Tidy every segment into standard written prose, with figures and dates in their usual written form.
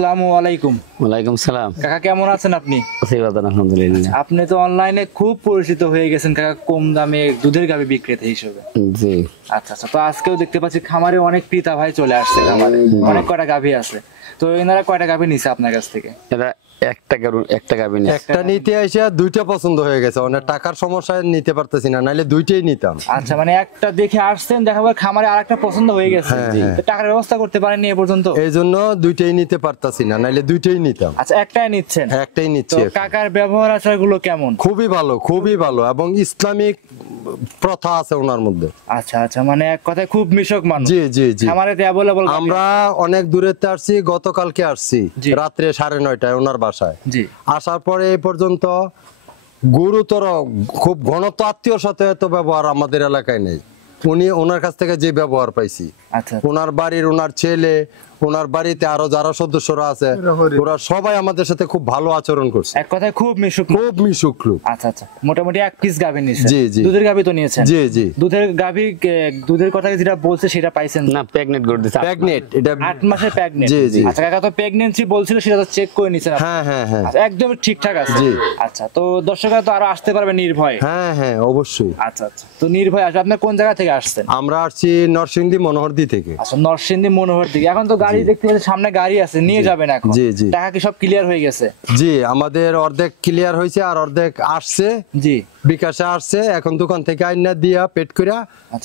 আসসালামু আলাইকুম। ওয়ালাইকুম সালাম। কাকা কেমন আছেন আপনি? আলহামদুলিল্লাহ। আপনি তো অনলাইনে খুব পরিচিত হয়ে গেছেন কাকা, কম দামে দুধের গাভী বিক্রেতা হিসেবে। জি আচ্ছা আচ্ছা, তো আজকেও দেখতে পাচ্ছি খামারে অনেক পিতা ভাই চলে আসছে খামারে, অনেক কয়টা গাভী আছে। তো এনারা কয়টা গাভী নিছে আপনার কাছ থেকে? এটা একটা গাভী নিছে। একটা নিতে এসে দুইটা পছন্দ হয়ে গেছে, অনেক টাকার সমস্যায় নিতে পারতেছি না, নাইলে দুইটাই নিতাম। আচ্ছা, মানে একটা দেখে আসছেন, দেখা যায় খামারে আরেকটা পছন্দ হয়ে গেছে, তো টাকার ব্যবস্থা করতে পারেননি এ পর্যন্ত, এই জন্য দুইটাই নিতে পারতাছি না, নাইলে দুইটাই নিতাম। আচ্ছা, একটাই নিচ্ছেন? একটাই তো নিচ্ছি। কাকার ব্যবহার আচার গুলো কেমন? খুবই ভালো, খুবই ভালো, এবং ইসলামিক প্রথা আছে ওনার মধ্যে। আচ্ছা আচ্ছা, মানে এক কথায় খুব মিশক মানুষ। জি জি জি। খামারে অ্যাভেলেবল। আমরা অনেক দূরেতে আসছি, গতকালকে আসছি জি। রাত্রে 9:30টায় ওনার বাসায়। জি। আসার পরে এই পর্যন্ত গুরুতর খুব ঘনত্ব আত্মীয়র সাথে এত ব্যবহার আমাদের এলাকায় নেই। ওনার কাছ থেকে যে ব্যবহার পাইছি, আচ্ছা, ওনার বাড়ির, ওনার ছেলে, ওনার বাড়িতে আরো যারা সদস্যরা আছে, ওরা সবাই আমাদের সাথে খুব ভালো আচরণ করছে। এক কথায় খুব মিশুক, খুব মিশুক লোক। আচ্ছা আচ্ছা, মোটামুটি এক পিস গাভী নিয়েছেন? জি জি। দুধের গাভী তো নিয়েছেন? জি জি। দুধের গাভী, দুধের কথা যেটা বলছে সেটা পাইছেন না, প্রেগনেন্ট করে দিছে। প্রেগনেন্ট, এটা 8 মাসের প্রেগনেন্ট। জি জি। আচ্ছা, কাকা তো প্রেগন্যান্সি বলছিল, সেটা তো চেক করে নিছেন আপনি? হ্যাঁ হ্যাঁ হ্যাঁ। আচ্ছা, একদম ঠিকঠাক আছে? জি। আচ্ছা, তো দর্শকরা তো আরো আসতে পারবে নির্ভয়? হ্যাঁ হ্যাঁ, অবশ্যই। আচ্ছা আচ্ছা, তো নির্ভয় আসবে। আপনি কোন জায়গা থেকে আসছেন? আমরা আসছি নরসিংদী মনোহরদী থেকে। আচ্ছা, নরসিংদী মনোহর দিকে। এখন তো গাড়ি দেখতে পাচ্ছি, সামনে গাড়ি আছে, নিয়ে যাবেন এখন? জি জি। টাকা কি সব ক্লিয়ার হয়ে গেছে? জি, আমাদের অর্ধেক ক্লিয়ার হয়েছে, আর অর্ধেক আসছে। জি। বিকাশে আসছে, এখন দোকান থেকে আইনা দিয়া পেট কইরা,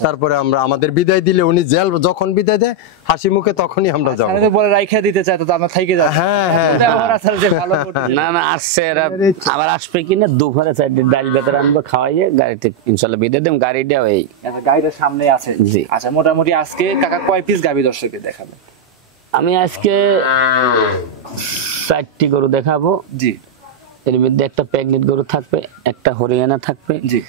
তারপরে আমরা আমাদের বিদায় দিলে, উনি জেল যখন বিদায় দেয় হাসি মুখে, তখনই আমরা যাবো। আমি তো বলে রাইখা দিতে চাই, তো আপনার থেকে যাবে। হ্যাঁ হ্যাঁ। ব্যবহার আছে যে ভালো করতে। না না, আসছে এরা, আবার আসবে কিনা দুপুরে চারটে ডাল বেতার আনবো, খাওয়াইয়ে গাড়িতে ইনশাল্লাহ বিদে দেব। গাড়িটা ওই গাড়িটার সামনে আছে। জি। আচ্ছা, মোটামুটি আজকে কাকা কয় পিস গাভী দর্শককে দেখাবেন? আমি আজকে 4টি গরু দেখাবো। জি। এর মধ্যে একটা প্রেগনেন্ট গরু থাকবে, একটা হরিয়ানা থাকবে, জি।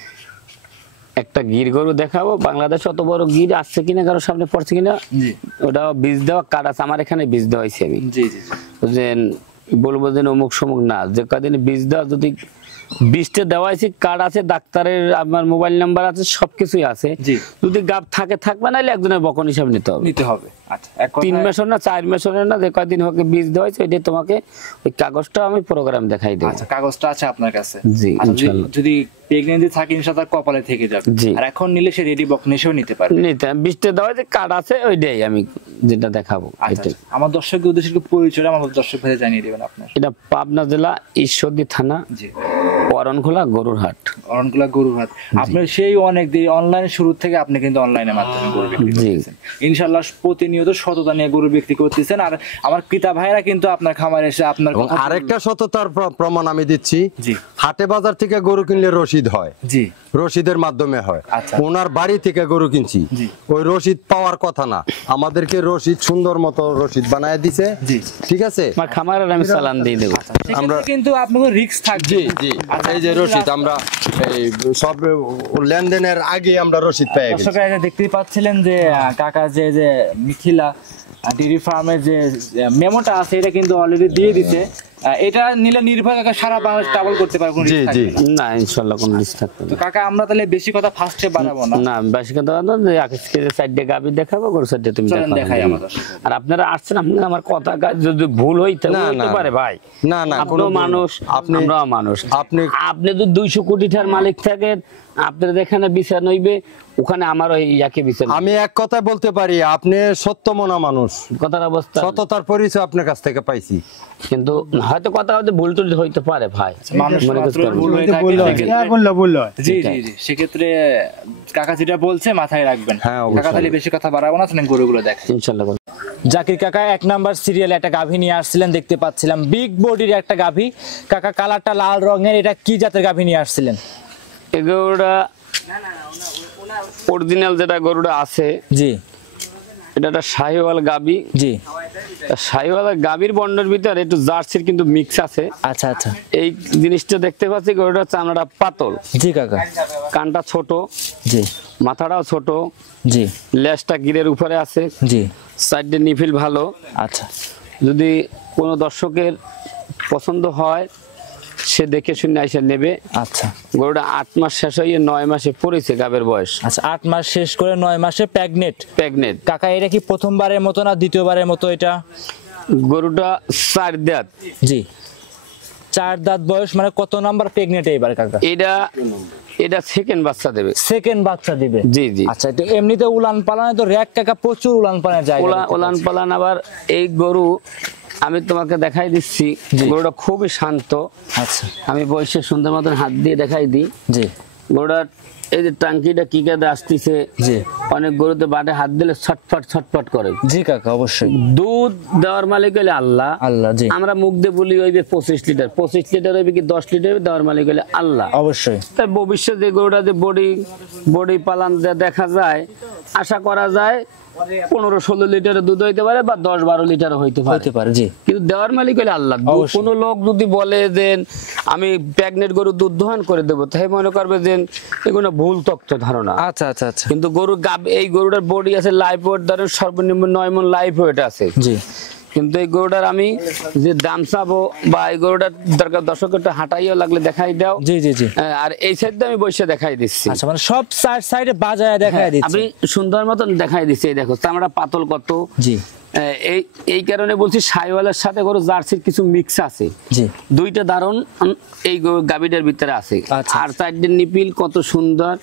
একটা গির গরু দেখাবো। বাংলাদেশ অত বড় গির আসছে কিনা, কারো সামনে পড়ছে কিনা, জি। ওটা বীজ দেওয়া কার্ড আছে আমার এখানে, বীজ দেওয়া হয়েছে আমি। জি জি। যে বলবো যে অমুক সমুক না, যে কদিন বীজ দেওয়া, যদি বীজটা দেওয়া হয়েছে, কার্ড আছে, ডাক্তারের আমার মোবাইল নাম্বার আছে, সবকিছুই আছে। জি। যদি গাব থাকে থাকবে, নাহলে একজনের বকন হিসাব নিতে হবে। নিতে হবে। আচ্ছা, 3 মাসের না 4 মাসের না, যে কদিন হোক বীজ দেওয়া হয়েছে, ওইটাই তোমাকে ওই কাগজটা আমি প্রোগ্রাম দেখাই দেবো। আচ্ছা, কাগজটা আছে আপনার কাছে? জি, আচ্ছা, ইনশাআল্লাহ। যদি প্রেগন্যান্সি থাকে ইনশাআল্লাহ কপালে থেকে যাবে। জি। আর এখন নিলে সে রেডি বকন হিসেবে নিতে পারবে। নিতে বীজটা দেওয়া হয়েছে, কার্ড আছে, ওইটাই আমি যেটা দেখাবো। আচ্ছা, আমার দর্শকদের উদ্দেশ্যে একটু পরিচয় আমার দর্শক ভাই জানিয়ে দিবেন আপনার। এটা পাবনা জেলা ঈশ্বরদী থানা, জি। অরণখোলা গরুর হাট। অরণকুলা গরুর হাট। আপনি সেই অনেক দিন অনলাইন শুরু থেকে আপনি কিন্তু অনলাইনের মাধ্যমে গরু বিক্রি করতেছেন ইনশাআল্লাহ, প্রতিনিয়ত সততা নিয়ে গরু বিক্রি করতেছেন। আর আমার ক্রেতা ভাইরা কিন্তু আপনার খামারে এসে আপনার কথা আরেকটা সততার প্রমাণ আমি দিচ্ছি। জি। হাটে বাজার থেকে গরু কিনলে রসিদ হয়। জি। রসিদের মাধ্যমে হয়। আচ্ছা। ওনার বাড়ি থেকে গরু কিনছি, জি। ওই রসিদ পাওয়ার কথা না, আমাদেরকে রসিদ সুন্দর মতো রসিদ বানায় দিছে। জি। ঠিক আছে, আমার খামারের আমি চালান দিয়ে দেবো। আমরা কিন্তু আপনাদের রিস্ক থাকবে। জি জি। এই যে রসিদ, আমরা এই সব লেনদেনের আগে আমরা রসিদ পেয়ে গেছি। দর্শকরা দেখতেই পাচ্ছিলেন যে কাকা যে মিথিলা ডেইরি ফার্মের যে মেমোটা আছে, এটা কিন্তু অলরেডি দিয়ে দিতে। এটা নিলে নির্ভয় কাকা সারা বাংলাদেশ ট্রাভেল করতে পারবে। জি জি। না, ইনশাআল্লাহ কোনো রিস্ক থাকবে তো না। কাকা, আমরা তাহলে বেশি কথা ফার্স্টে বাড়াবো না। না, বেশি কথা না, যে আজকে 4টে গাভী দেখাবো, গরু 4টে তুমি চলেন দেখাই দেখাও। আমাদের। আর আপনারা আসছেন, আপনারা আমার কথা যদি ভুল হইতে পারে ভাই, না না, আপনিও মানুষ, আমরাও মানুষ। আপনি যদি 200 কোটি টাকার মালিক থাকেন, আপনার যেখানে বিচার নইবে, ওখানে আমার ওই একই বিচার। আমি এক কথা বলতে পারি, আপনি সত্যমনা মানুষ, কথার অবস্থা, সততার পরিচয় আপনার কাছ থেকে পাইছি। কিন্তু হয়তো কথা হয়তো ভুল টুল হইতে পারে ভাই, মানুষ মনে করতে পারবেন। ভুল হয়ে থাকে। জি জি জি, সেক্ষেত্রে কাকা যেটা বলছে মাথায় রাখবেন। হ্যাঁ, অবশ্যই। কাকা তাহলে বেশি কথা বাড়াবো না, তাহলে গরুগুলো দেখেন ইনশাআল্লাহ। জাকির কাকা 1 নাম্বার সিরিয়ালে একটা গাভী নিয়ে আসছিলেন, দেখতে পাচ্ছিলাম বিগ বডির একটা গাভী। কাকা, কালারটা লাল রঙের, এটা কি জাতের গাভী নিয়ে আসছিলেন? এগুলোটা অরিজিনাল যেটা গরুটা আছে, জি, এটা একটা শাহিওয়াল গাবি। জি। শাহিওয়াল গাবির বন্ডের ভিতরে একটু জার্সির কিন্তু মিক্স আছে। আচ্ছা আচ্ছা। এই জিনিসটা দেখতে পাচ্ছি, গরুটা চামড়াটা পাতল। জি কাকা। কানটা ছোট, জি। মাথাটাও ছোট, জি। লেজটা গিরের উপরে আছে, জি। সাইডে নিফিল ভালো। আচ্ছা। যদি কোনো দর্শকের পছন্দ হয়, সে দেখে শুনে এসে নেবে। আচ্ছা, গরুটা 8 মাস শেষ হয়ে 9 মাসে পড়েছে গাবের বয়স। আচ্ছা, 8 মাস শেষ করে 9 মাসে প্রেগনেন্ট। প্রেগনেন্ট। কাকা, এটা কি প্রথমবারের মতো না দ্বিতীয়বারের মতো? এটা গরুটা 4 দাঁত। জি 4 দাঁত বয়স, মানে কত নাম্বার প্রেগনেন্ট এবার কাকা? এটা সেকেন্ড বাচ্চা দেবে। সেকেন্ড বাচ্চা দিবে? জি জি। আচ্ছা, তো এমনিতে উলান পালানে তো র্যাক কাকা প্রচুর উলান পালানে যায়। উলান পালান। আবার এই গরু আমি তোমাকে দেখাই দিচ্ছি, গরুটা খুবই শান্ত। আচ্ছা, আমি বসে সুন্দর মতন হাত দিয়ে দেখাই দিই। জি গরুটার এই যে টাঙ্কিটা কি কাদে আসতেছে, জি অনেক গরুতে বাটে হাত দিলে ছটফট ছটফট করে। জি কাকা অবশ্যই। দুধ দেওয়ার মালিক হইলে আল্লাহ। আল্লাহ, জি। আমরা মুখ দিয়ে বলি হইবে 25 লিটার, 25 লিটার হইবে কি 10 লিটার দেওয়ার মালিক হইলে আল্লাহ। অবশ্যই। তাই ভবিষ্যতে যে গরুটা যে বডি পালান যা দেখা যায়, আশা করা যায় 15-16 লিটার দুধ হইতে পারে বা 10-12 লিটার হইতে পারে। জি। কিন্তু দেওয়ার মালিক হইলে আল্লাহ। কোনো লোক যদি বলে যে আমি প্রেগনেন্ট গরু দুধ দোহান করে দেবো, তাই মনে করবে যে এগুলো ভুল তথ্য ধারণা। আচ্ছা আচ্ছা আচ্ছা। কিন্তু এই গরুটার বডি আছে, লাইফ ওয়েট ধরেন সর্বনিম্ন 9 মণ লাইফ ওয়েট আছে। জি। কিন্তু এই গরুটার আমি যে দাম চাবো বা এই গরুটার দরকার দর্শকের হাঁটাইও লাগলে দেখাই দাও। জি জি জি। আর এই সাইডে আমি বসে দেখাই দিচ্ছি। আচ্ছা, মানে সব সাইডে বাজায় দেখাই দিচ্ছি। আমি সুন্দর মতন দেখাই দিচ্ছি। এই দেখো চামড়া পাতল কত। জি। এই কারণে বলছি শাহিওয়ালের সাথে গরু জার্সির কিছু মিক্স আছে। জি। দুইটা দারুন এই গাবিটার ভিতরে আছে। আচ্ছা। আর সাইডের নিপিল কত সুন্দর,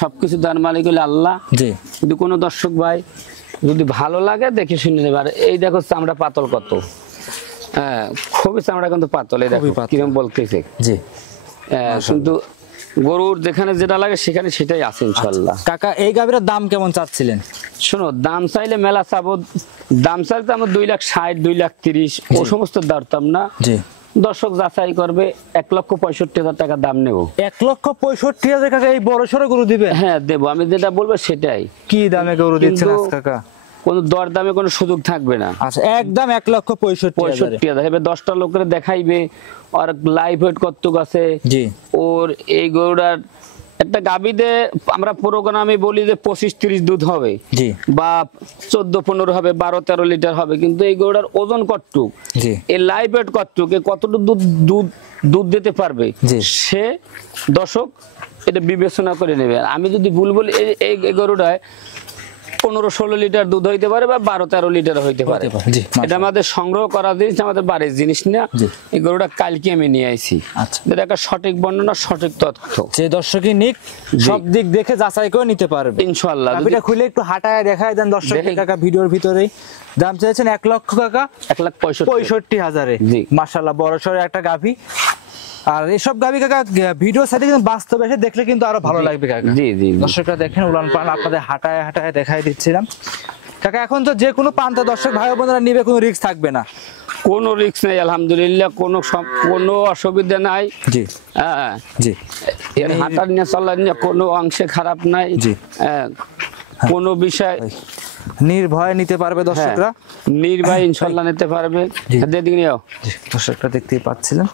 সবকিছু দান মালিক হলে আল্লাহ। জি। কিন্তু কোনো দর্শক ভাই যদি ভালো লাগে দেখে শুনে নেবে। আর এই দেখো চামড়া পাতল কত, খুবই চামড়া কিন্তু পাতল। এই দেখো কিরম বলতেছে। জি। কিন্তু গরুর যেখানে যেটা লাগে সেখানে সেটাই আছে ইনশাল্লাহ। কাকা এই গাভীর দাম কেমন চাচ্ছিলেন? শোনো, দাম চাইলে মেলা চাবো। দাম চাইলে আমার 2,60,000 2,30,000 ও সমস্ত দরতাম না। জি। দর্শক যাচাই করবে। 1,65,000 টাকা দাম নেবো। 1,65,000 কাকা এই বড় সড়ো গরু দিবে? হ্যাঁ দেবো, আমি যেটা বলবো সেটাই। কি দামে গরু দিচ্ছেন কাকা? কোনো দর দামে কোনো সুযোগ থাকবে না। আচ্ছা, একদম 1,65,000। এবার 10টা লোকের দেখাইবে আর লাইভ ওয়েট কত আছে। জি। ওর এই গরুটার একটা গাবিতে আমরা প্রোগ্রামে বলি যে 25-30 দুধ হবে। জি। বা 14-15 হবে, 12-13 লিটার হবে। কিন্তু এই গরুটার ওজন কতটুক, জি। এই লাইভ ওয়েট কতটুক, কতটুকু দুধ দিতে পারবে, সে দর্শক এটা বিবেচনা করে নেবে। আমি যদি ভুল বলি, এই গরুটায় 15-16 লিটার দুধ হইতে পারে বা 12-13 লিটার হইতে পারে। এটা আমাদের সংগ্রহ করা জিনিস, আমাদের বাড়ির জিনিস না। এই গরুটা কালকে আমি নিয়ে আইছি। এটা একটা সঠিক বর্ণনা, সঠিক তথ্য। যে দর্শকই নিক সব দিক দেখে যাচাই করে নিতে পারবে ইনশাআল্লাহ। এটা খুলে একটু হাঁটায় দেখায় দেন দর্শককে কাকা ভিডিওর ভিতরেই। দাম চাইছেন 1 লক্ষ কাকা 1,65,000। মাশাআল্লাহ, বড় সড়ো একটা গাভী। আর এসব গাভী কাকা ভিডিওর সাথে কিন্তু বাস্তবে এসে দেখলে কিন্তু আরো ভালো লাগবে কাকা। জি জি। দর্শকরা দেখেন উলান পালান আপনাদের হাঁটায় হাঁটায় দেখাই দিচ্ছিলাম কাকা। এখন তো যে কোনো প্রান্ত দর্শক ভাই বোনেরা নিবে, কোনো রিস্ক থাকবে না? কোনো রিস্ক নেই আলহামদুলিল্লাহ, কোনো অসুবিধা নাই। জি। হ্যাঁ জি। এর হাঁটার নিয়ে চলার নিয়ে কোনো অংশে খারাপ নাই। জি। কোনো বিষয় নির্ভয়ে নিতে পারবে দর্শকরা, নির্ভয় ইনশাআল্লাহ নিতে পারবে। দর্শকরা দেখতেই পাচ্ছিলেন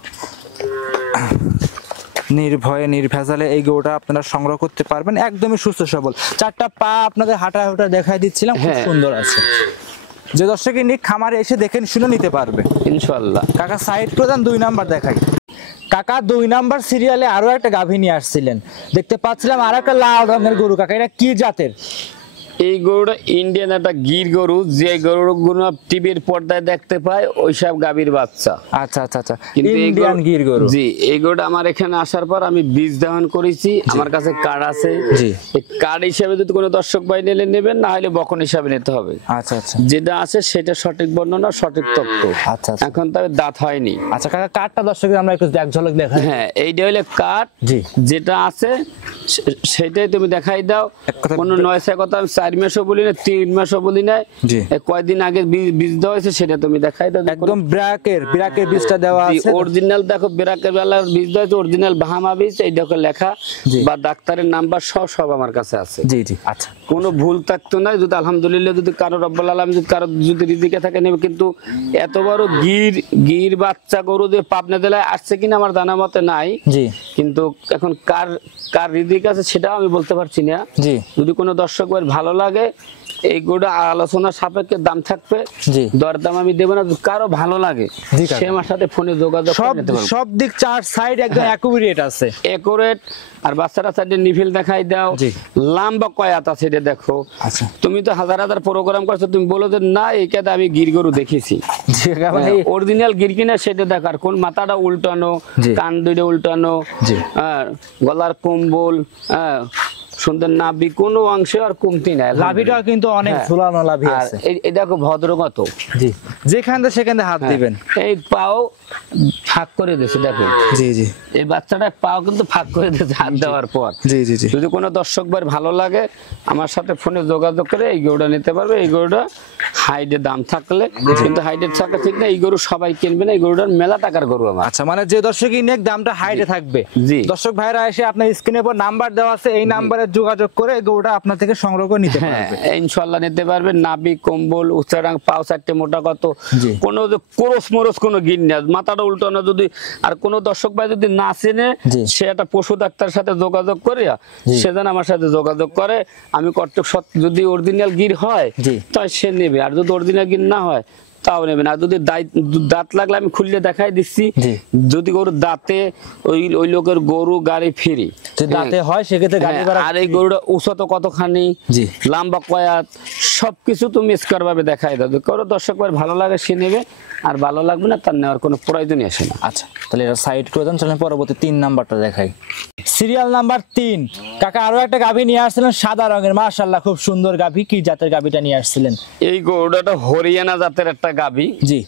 নির্ভয়ে নির্ভেজালে এই গরুটা আপনারা সংগ্রহ করতে পারবেন, একদমই সুস্থ সবল। 4টা পা আপনাদের হাঁটা হাঁটা দেখাই দিচ্ছিলাম, খুব সুন্দর আছে। যে দর্শকই নিক খামারে এসে দেখেন শুনে নিতে পারবে ইনশাআল্লাহ। কাকা সাইড প্রদান 2 নাম্বার দেখাই। কাকা 2 নাম্বার সিরিয়ালে আরো একটা গাভী নিয়ে আসছিলেন, দেখতে পাচ্ছিলাম আর একটা লাল রঙের গরু। কাকা এটা কি জাতের? এই গরুটা ইন্ডিয়ান একটা গির গরু, যে গরুগুলো টিভির পর্দায় দেখতে পায় ওইসব গাভীর বাচ্চা। আচ্ছা আচ্ছা আচ্ছা, ইন্ডিয়ান গির গরু। জি। এই গরুটা আমার এখানে আসার পর আমি বীজ দাহন করেছি, আমার কাছে কার্ড আছে। জি। এই কার্ড হিসাবে যদি কোনো দর্শক ভাই নিলে নেবেন, না হলে বকন হিসাবে নিতে হবে। আচ্ছা আচ্ছা। যেটা আছে সেটা সঠিক বর্ণনা, সঠিক তথ্য। আচ্ছা। এখন তবে দাঁত হয়নি। আচ্ছা কাকা, কার্ডটা দর্শকদের আমরা একটু এক ঝলক দেখাই। হ্যাঁ, এইটা হলো কার্ড। জি। যেটা আছে সেটাই তুমি দেখাই দাও। কোনো 9 কথা আমি 4 মাসও বলি না, 3 মাসও বলি না। কয়দিন আগে বীজ দেওয়া হয়েছে সেটা তুমি দেখাই দাও। একদম ব্র্যাকের বীজটা দেওয়া আছে অরিজিনাল। দেখো ব্র্যাকের বেলার বীজ দেওয়া আছে, অরিজিনাল বাহামা বীজ। এই দেখো লেখা বা ডাক্তারের নাম্বার সব আমার কাছে আছে। জি জি। আচ্ছা, কোনো ভুল থাকতো না। যদি আলহামদুলিল্লাহ যদি কারো রব্বুল আলামিন যদি কারো যদি রিজিকে থাকে নেবে। কিন্তু এত বড় গির বাচ্চা গরু যে পাবনা জেলায় আসছে কিনা আমার জানা মতে নাই। জি। কিন্তু এখন কার রিজিক আছে সেটা আমি বলতে পারছি না। জি। যদি কোনো দর্শক ভালো লাগে এই গরুটা আলোচনা সাপেক্ষে দাম থাকবে, দরদাম আমি দেবো না। কারো ভালো লাগে সে আমার সাথে ফোনে যোগাযোগ করে নিতে পারবে। সব দিক চার সাইড একদম একুরেট আছে, একুরেট। আর বাচ্চারা সাইডে নিফিল দেখাই দাও, লম্বা কয়াত আছে এটা দেখো। তুমি তো হাজার হাজার প্রোগ্রাম করছো, তুমি বলো যে না এই কাদা আমি গির গরু দেখেছি, অরিজিনাল গির কিনা সেটা দেখার। কোন মাথাটা উল্টানো, কান দুইটা উল্টানো, গলার কম্বল, সুন্দর নাভি, কোনো অংশে আর কমতি নাই। লাভিটাও কিন্তু অনেক ঝুলানো লাভি আছে। এই দেখো ভদ্রগত, জি যেখানে সেখানে হাত দিবেন। এই পাও ফাঁক করে দিয়েছে দেখো। জি জি, এই বাচ্চাটা পাও কিন্তু ফাঁক করে দিয়েছে হাত দেওয়ার পর। জি জি জি, যদি কোনো দর্শক ভাই ভালো লাগে আমার সাথে ফোনে যোগাযোগ করে এই গরুটা নিতে পারবে। এই গরুটা হাইডের দাম থাকলে, কিন্তু হাইডের থাকা ঠিক না, এই গরু সবাই কিনবে না, এই গরুটার মেলা টাকার গরু আমার। আচ্ছা, মানে যে দর্শকই নেক দামটা হাইডে থাকবে। জি, দর্শক ভাইরা এসে আপনার স্ক্রিনের উপর নাম্বার দেওয়া আছে, এই নাম্বারে যোগাযোগ করে গরুটা আপনার থেকে সংগ্রহ করে নিতে পারবে। ইনশাআল্লাহ নিতে পারবে। নাভি, কম্বল, উচ্চারাং, পাও চারটে মোটা কত, কোনো কোরস মরস কোনো গিন না, মাথাটা উল্টানো। যদি আর কোনো দর্শক ভাই যদি না চেনে, সে একটা পশু ডাক্তারের সাথে যোগাযোগ করে সে যেন আমার সাথে যোগাযোগ করে। আমি কর্তব্য যদি অরিজিনাল গির হয় তাই সে নেবে, আর যদি অরিজিনাল গির না হয় তাও নেবে না। যদি দাঁত লাগলে আমি খুললে দেখাই দিচ্ছি। যদি গরুর দাঁতে ওই লোকের গরু গাড়ি ফ্রি দাঁতে হয় সেক্ষেত্রে গাড়ি ভাড়া। আর এই গরুটা উচ্চতা কতখানি, লম্বা কয়াত, সবকিছু তুমি স্কোয়ার ভাবে দেখাই দেবে। কারো দর্শক ভালো লাগে সে নেবে, আর ভালো লাগবে না তার নেওয়ার কোনো প্রয়োজনই আসে না। আচ্ছা, তাহলে এটা সাইড করে দেন। চলেন পরবর্তী 3 নাম্বারটা দেখাই। Serial number 3। কাকা আরো একটা গাভী নিয়ে আসছিলেন সাদা রঙের, মাশাআল্লাহ খুব সুন্দর গাভী। কি জাতের গাভীটা নিয়ে আসছিলেন? এই গরুটা হরিয়ানা জাতের একটা গাভী। জি,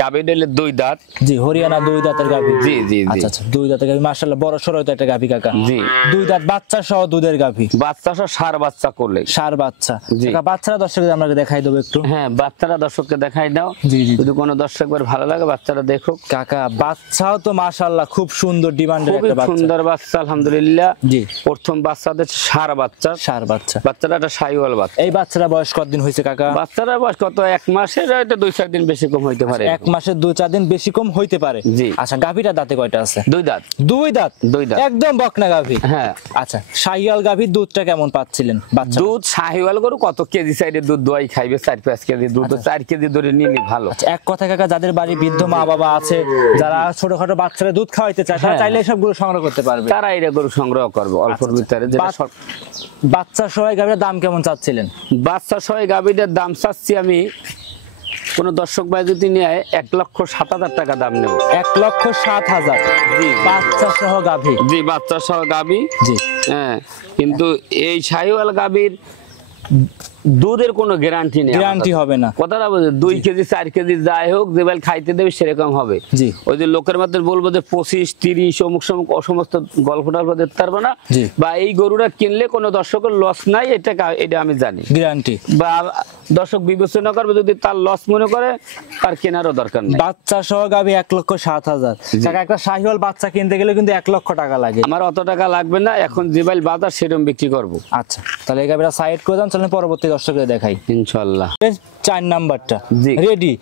গাভী দিলে 2 দাঁত। জি, হরিয়ানা 2 দাঁতের গাভী। জি জি, আচ্ছা আচ্ছা, 2 দাঁতের গাভী, মাশাআল্লাহ বড় সরো তো একটা গাভী কাকা। জি, 2 দাঁত বাচ্চা সহ দুধের গাভী। বাচ্চা সহ সার বাচ্চা করলে, সার বাচ্চা। কাকা বাচ্চারা দর্শকদের আমরা দেখাই দেব একটু। হ্যাঁ, বাচ্চারা দর্শককে দেখাই দাও। জি জি, যদি কোনো দর্শক ভালো লাগে বাচ্চারা দেখো। কাকা বাচ্চাও তো মাশাআল্লাহ খুব সুন্দর, ডিমান্ডের একটা বাচ্চা। সুন্দর বাচ্চা আলহামদুলিল্লাহ। জি, প্রথম বাচ্চাদের সার বাচ্চা। সার বাচ্চা। বাচ্চাটা একটা শাহিওয়াল বাচ্চা। এই বাচ্চারা বয়স কতদিন হয়েছে কাকা? বাচ্চারা বয়স কত, 1 মাসের, এটা 2-4 দিন বেশি কম হইতে পারে। 1 মাসের 2-4 দিন বেশি কম হইতে পারে। জি। আচ্ছা, গাভীটা দাঁতে কয়টা আছে? 2 দাঁত। 2 দাঁত। 2 দাঁত, একদম বকনা গাভী। হ্যাঁ। আচ্ছা, শাহিওয়াল গাভীর দুধটা কেমন পাচ্ছিলেন? বাচ্চা দুধ শাহিওয়াল গরু কত কেজি সাইডে দুধ দোয়াই খাইবে? 4-5 কেজি দুধ, 4 কেজি ধরে নিয়ে ভালো। আচ্ছা, এক কথা কাকা, যাদের বাড়ি বৃদ্ধ মা বাবা আছে, যারা ছোটখাটো বাচ্চারা দুধ খাওয়াইতে চায়, তারা চাইলে সব গরু সংগ্রহ করতে পারবে। তারা এটা গরু সংগ্রহ করবে অল্পর ভিতরে। বাচ্চা সহ গাভীর দাম কেমন চাচ্ছিলেন? বাচ্চা সহ গাভীটার দাম চাচ্ছি আমি, কোন দর্শক ভাই যদি নেয় 1,07,000 টাকা দাম নেব। 1,07,000? জি, বাচ্চা সহ গাভী। জি, বাচ্চা সহ গাভী। জি, হ্যাঁ, কিন্তু এই শাহিওয়াল গাভীর দুধের কোনো গ্যারান্টি নেই, গ্যারান্টি হবে না। কথাটা বুঝে 2 কেজি 4 কেজি যাই হোক, যে বেল খাইতে দেবে সেরকম হবে। জি, ওই যে লোকের মধ্যে বলবো যে 25-30 অমুক সমুক অসমস্ত গল্প টল্প দিতে পারবো না, বা এই গরুটা কিনলে কোনো দর্শকের লস নাই, এটা আমি জানি, গ্যারান্টি। বা দর্শক বিবেচনা করবে, যদি তার লস মনে করে তার কেনারও দরকার নেই। বাচ্চা সহ গাভী 1,07,000 টাকা। একটা শাহিওয়াল বাচ্চা কিনতে গেলে কিন্তু 1 লক্ষ টাকা লাগে। আমার অত টাকা লাগবে না, এখন যে বাইল বাজার সেরকম বিক্রি করবো। আচ্ছা, তাহলে এই গাভীটা সাইড করে দেন। চলেন পরবর্তী দর্শকদের দেখাই ইনশাআল্লাহ। 4 নাম্বারটা রেডি।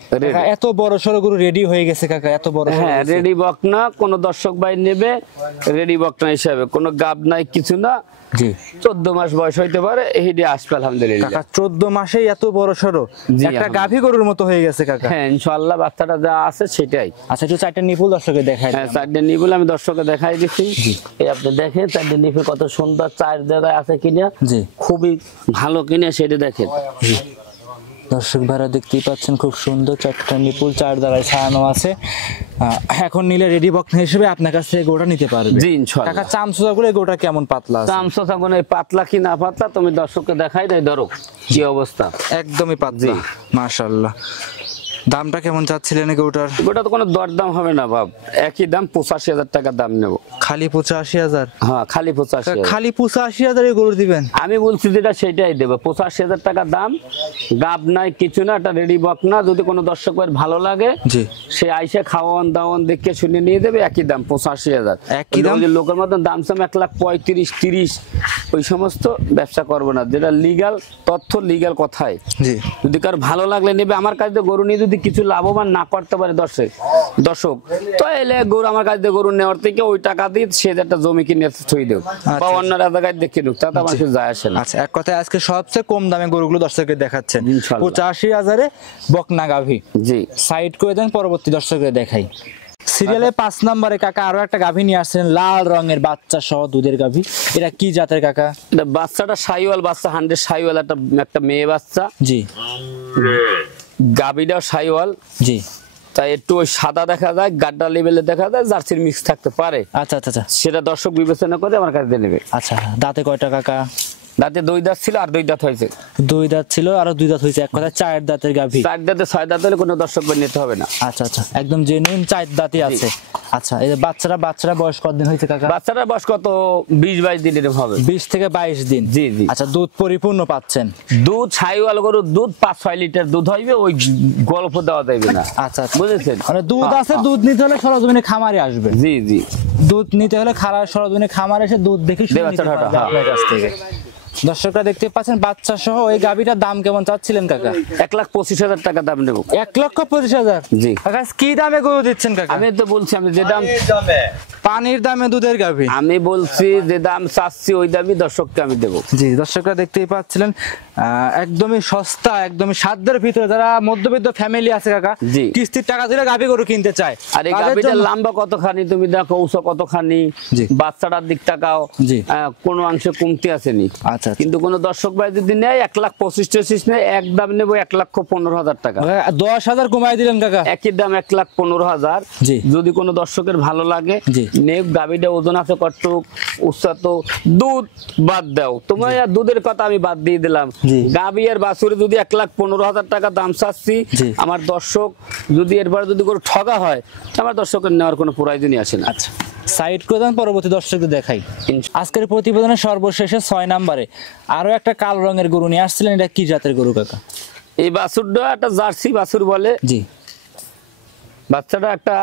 এত বড় সরো গরু রেডি হয়ে গেছে কাকা, এত বড়। হ্যাঁ, রেডি বকনা। কোন দর্শক ভাই নেবে রেডি বকনা হিসাবে, কোনো গাব নাই কিছু না। জি, 14 মাস বয়স হইতে পারে, এইডি আসবে আলহামদুলিল্লাহ। কাকা 14 মাসেই এত বড় সরো, একটা গাভী গরুর মতো হয়ে গেছে কাকা। হ্যাঁ, ইনশাআল্লাহ বাচ্চাটা যা আছে সেটাই। আচ্ছা, একটু 4টা নিপুল দর্শককে দেখাই। হ্যাঁ, 4টা নিপুল আমি দর্শককে দেখাই দিচ্ছি। এই আপনি দেখেন 4টা নিপুল কত সুন্দর, 4 জায়গায় আছে কিনা। জি, খুবই ভালো কিনা সেটা দেখেন। দর্শক ভাড়া দেখতেই পাচ্ছেন, খুব সুন্দর 4টা নিপুল 4 দ্বারায় ছায়ানো আছে। এখন নিলে রেডি বকনা হিসেবে আপনার কাছে গোটা নিতে পারবে। জি, ইনশাআল্লাহ। কাকা চামচুচা গুলো গোটা কেমন পাতলা আছে? চামচুচা গুলো পাতলা কি না পাতলা তুমি দর্শককে দেখাই দেয়, ধরো কি অবস্থা। একদমই পাতলা, মাশাআল্লাহ। দামটা কেমন চাচ্ছিলেন গোটার? গোটা তো কোনো দরদাম হবে না বাপ, একই দাম 85,000 টাকা দাম নেব। খালি 85,000? হ্যাঁ, খালি 85,000। খালি 85,000 এ গরু দিবেন? আমি বলছি যেটা সেটাই দেবো, 85,000 টাকা দাম। গাব নাই কিছু না, এটা রেডি বক না। যদি কোনো দর্শকের ভালো লাগে সে আইসে খাওয়ান দাওয়ান দেখে শুনে নিয়ে দেবে, একই দাম 85,000। একই দাম। লোকের মতন দাম সাম 1,35,000-30 ওই সমস্ত ব্যবসা করবো না, যেটা লিগাল তথ্য, লিগাল কথায়। যদি কার ভালো লাগলে নেবে। আমার কাছে গরু নিয়ে যদি কিছু লাভবান না করতে পারে দর্শক তো এলে গরু আমার কাছে দিয়ে গরু নেওয়ার থেকে ওই টাকা দিয়ে সে একটা জমি কিনে থই দেব বা অন্য জায়গায় দেখে ঢুক তাতে আমার কিছু যায় আসে না। আচ্ছা, এক কথায় আজকে সবচেয়ে কম দামে গরুগুলো দর্শকদের দেখাচ্ছেন, ইনশাআল্লাহ। 85,000-এ বকনা গাভী। জি, সাইড করে দেন, পরবর্তী দর্শকদের দেখাই। সিরিয়ালে 5 নম্বরে কাকা আরো একটা গাভী নিয়ে আসছেন, লাল রঙের বাচ্চা সহ দুধের গাভী। এটা কি জাতের কাকা? এটা বাচ্চাটা শাহিওয়াল বাচ্চা, 100 শাহিওয়াল, একটা মেয়ে বাচ্চা। জি, গাভীটাও শাহিওয়াল। জি, তাই একটু ওই সাদা দেখা যায়, গাড্ডা লেভেলে দেখা যায়, জার্সির মিক্স থাকতে পারে। আচ্ছা আচ্ছা আচ্ছা সেটা দর্শক বিবেচনা করে আমার কাছে দিয়ে নেবে। আচ্ছা, দাঁতে কয়টা কাকা? দাঁতে 2 দাঁত ছিল আর 2 দাঁত হয়েছে। 2 দাঁত ছিল আর 2 দাঁত হয়েছে, এক কথায় 4 দাঁতের গাভী। 4 দাঁতে 6 দাঁত হলে কোনো দর্শক ভাই নিতে হবে না। আচ্ছা আচ্ছা, একদম জেনুইন 4 দাঁতই আছে। আচ্ছা, এই যে বাচ্চারা বয়স কতদিন হয়েছে কাকা? বাচ্চাটার বয়স কত? 20-22 দিনের হবে। 20 থেকে 22 দিন। জি জি। আচ্ছা, দুধ পরিপূর্ণ পাচ্ছেন? দুধ শাহিওয়াল গরুর দুধ 5-6 লিটার দুধ হইবে, ওই গল্প দেওয়া যাবে না। আচ্ছা আচ্ছা, বুঝেছেন? মানে দুধ আছে, দুধ নিতে হলে সরজমিনে খামারে আসবে। জি জি, দুধ নিতে হলে সরজমিনে খামারে এসে দুধ দেখে শুনে নিতে বাচ্চাটা, পারবে আপনার কাছ থেকে। দর্শকরা দেখতে পাচ্ছেন বাচ্চা সহ এই গাভীটার দাম কেমন চাচ্ছিলেন কাকা? 1,25,000 টাকা দাম নেব। 1,25,000? জি। কাকা কি দামে গরু দিচ্ছেন কাকা? আমি তো বলছি, আমি যে দাম পানির দামে দুধের গাভী। আমি বলছি যে দাম চাচ্ছি ওই দামই দর্শককে আমি দেবো। জি, দর্শকরা দেখতেই পাচ্ছিলেন একদমই সস্তা, একদমই সাধ্যের ভিতরে যারা মধ্যবিত্ত ফ্যামিলি আছে কাকা, জি, কিস্তির টাকা দিলে গাভী গরু কিনতে চায়। আর এই গাভীটার লম্বা কতখানি তুমি দেখো, উঁচু কতখানি, জি, বাচ্চাটার দিক তাকাও, জি, কোনো অংশে কমতি আসেনি। আচ্ছা, কিন্তু কোন দর্শক ভাই যদি নেয় 1,25,000 নেয়, একদম নেবো 1,15,000 টাকা। 10,000 কমাই দিলেন কাকা। একই দাম 1,15,000। জি। যদি কোনো দর্শকের ভালো লাগে, জি, নেব। গাভীটা ওজন আছে কতটুক, উচ্চত, দুধ বাদ দাও, তোমার দুধের কথা আমি বাদ দিয়ে দিলাম। গাভী আর বাছুরে যদি 1,15,000 টাকা দাম চাচ্ছি, আমার দর্শক যদি এরপর যদি কোনো ঠগা হয়, আমার দর্শকের নেওয়ার কোনো প্রয়োজনই আসে না। আচ্ছা, সাইড করে দেন, পরবর্তী দর্শকদের দেখাই। আজকের প্রতিবেদনের সর্বশেষে 6 নম্বরে আরো একটা কালো রঙের গরু নিয়ে আসছিলেন, এটা কি জাতের গরু কাকা? এই বাছুরটা একটা জার্সি বাছুর বলে। জি। বাচ্চাটা একটা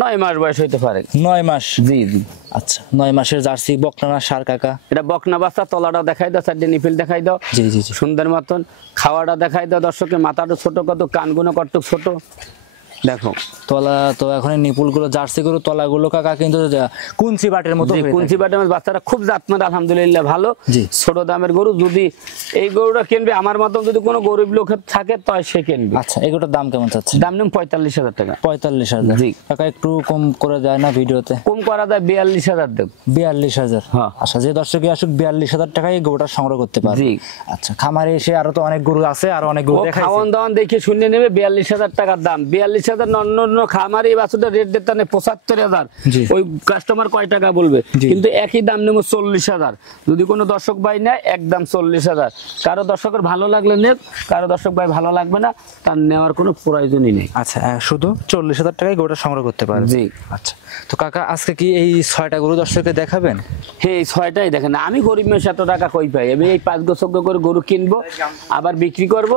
9 মাস বয়স হইতে পারে। 9 মাস? জি জি। আচ্ছা, 9 মাসের জার্সি, বকনা না ষাঁড় কাকা? এটা বকনা বাচ্চা। তলাটা দেখাই দাও, 4টে নিপিল দেখাই দাও। জি জি জি, সুন্দর মতন। খাওয়াটা দেখাই দাও দর্শকের। মাথাটা ছোট কত, কানগুলো কত ছোট দেখো। তলা তো এখন নিপুল গুলো জার্সি গরু তলাগুলো কাকা কিন্তু কুঞ্চি বাটের মতো। কুঞ্চি বাটের মতো। বাচ্চারা খুব জাতমান, আলহামদুলিল্লাহ ভালো। ছোট দামের গরু। যদি এই গরুটা কিনবে আমার মতন যদি কোনো গরিব লোক থাকে তাই সে কিনবে। আচ্ছা, এগুলোর দাম কেমন চাচ্ছে? দাম নেব 45,000 টাকা। 45,000? জি কাকা, একটু কম করে যায় না ভিডিওতে? কম করা যায়, 42,000 দেব। 42,000? হ্যাঁ। আচ্ছা, যে দর্শকই আসুক 42,000 টাকায় এই গরুটা সংগ্রহ করতে পারে। জি। আচ্ছা, খামারে এসে আরো তো অনেক গরু আছে, আর অনেক গরু দেখাইছে। খাওয়ান দাওয়ান দেখে শুনে নেবে। 42,000 টাকার দাম। 42,000 অন্য খামারে এই বাছুরটা রেট দিতে নেই 75,000। ওই কাস্টমার কয় টাকা বলবে, কিন্তু একই দাম নেব 40,000। যদি কোনো দর্শক ভাই নেয় একদম 40,000। কারো দর্শকের ভালো লাগলে নেব, কারো দর্শক ভাই ভালো লাগবে না, তার নেওয়ার কোনো প্রয়োজনই নেই। আচ্ছা, শুধু 40,000 টাকায় গরুটা সংগ্রহ করতে পারে। জি। আচ্ছা, তো কাকা আজকে কি এই 6টা গরু দর্শককে দেখাবেন? হ্যাঁ, এই 6টাই দেখেন। আমি গরিব মানুষ, এত টাকা কই পাই? আমি এই 5 করে গরু কিনবো, আবার বিক্রি করব,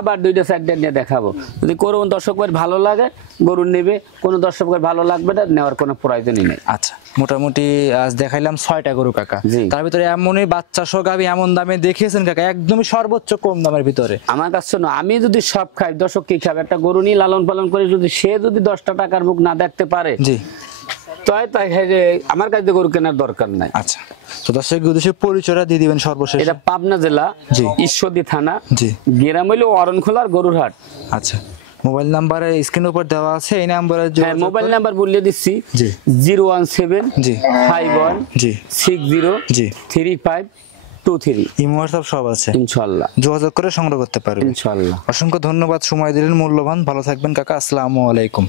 আবার 2টা-4টা নিয়ে দেখাবো। যদি কোনো দর্শক ভাই ভালো লাগে গরু নেবে, কোনো দর্শক ভাই ভালো লাগবে না, নেওয়ার কোনো প্রয়োজনই নেই। আচ্ছা, মোটামুটি আজ দেখাইলাম 6টা গরু কাকা। জি। তার ভিতরে এমনই বাচ্চা সহ গাভী এমন দামে দেখিয়েছেন কাকা, একদমই সর্বোচ্চ কম দামের ভিতরে। আমার কাছে না, আমি যদি সব খাই, দর্শক কি খাবে? একটা গরু নিয়ে লালন পালন করে যদি সে যদি 10টা টাকার মুখ না দেখতে পারে, জি, তাই আমার কাছে গরু কেনার দরকার নাই। আচ্ছা, তো দর্শক উদ্দেশ্যে পরিচয়টা দিয়ে দিবেন সর্বশেষ। এটা পাবনা জেলা, জি, ঈশ্বরদী থানা, জি, গ্রাম হইল অরণখোলার গরুর হাট। আচ্ছা, মোবাইল নাম্বারে স্ক্রিনের উপর দেওয়া আছে, এই নাম্বারে। হ্যাঁ, মোবাইল নাম্বার বলে দিচ্ছি। জি। 017 জি 51 জি 60 জি 3523। ইমো হোয়াটসঅ্যাপ সব আছে, ইনশাআল্লাহ যোগাযোগ করে সংগ্রহ করতে পারবেন। ইনশাআল্লাহ। অসংখ্য ধন্যবাদ, সময় দিলেন মূল্যবান। ভালো থাকবেন কাকা, আসসালামু আলাইকুম।